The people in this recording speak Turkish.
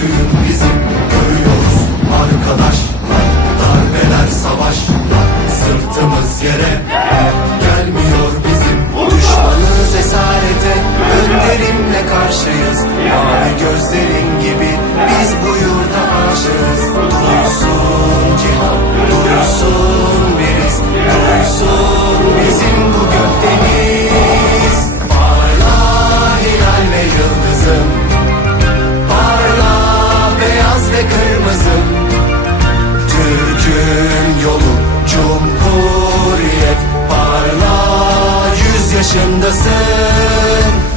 Tüm bizim görüyoruz arkadaşlar. Darbeler savaşlar. Sırtımız yere. başındasın